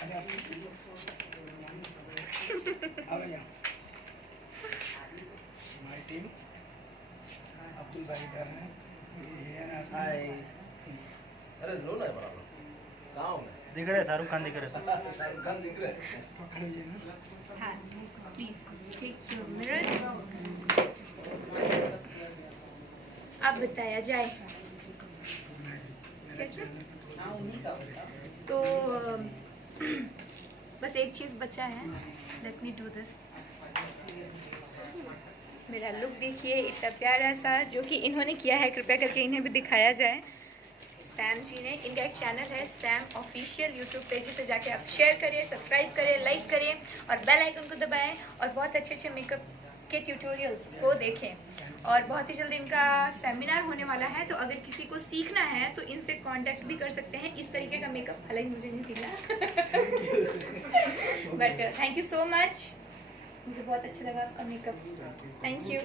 हमारी टीम अब्दुल भाई इधर हैं। हाय। अरे लो ना बराबर गाँव में दिख रहे शाहरुख खान दिख रहे शाहरुख खान दिख रहे तो खड़े हुए ना। हाँ प्लीज टेक योर मिरर। अब बताया जाए कैसे। तो बस एक चीज़ बचा है। Let me do this. मेरा लुक देखिए इतना प्यारा सा जो कि इन्होंने किया है, कृपया करके इन्हें भी दिखाया जाए। सैम जी ने, इनका एक चैनल है सैम ऑफिशियल यूट्यूब पे, जिसे जाके आप शेयर करिए, सब्सक्राइब करिए, लाइक करिए और बेल आइकन को दबाएं और बहुत अच्छे अच्छे मेकअप के ट्यूटोरियल्स को देखें। और बहुत ही जल्दी इनका सेमिनार होने वाला है, तो अगर किसी को सीखना है तो इनसे कांटेक्ट भी कर सकते हैं इस तरीके का मेकअप। हालांकि मुझे नहीं सीखना but thank you so much, मुझे बहुत अच्छा लगा आपका मेकअप। Thank you.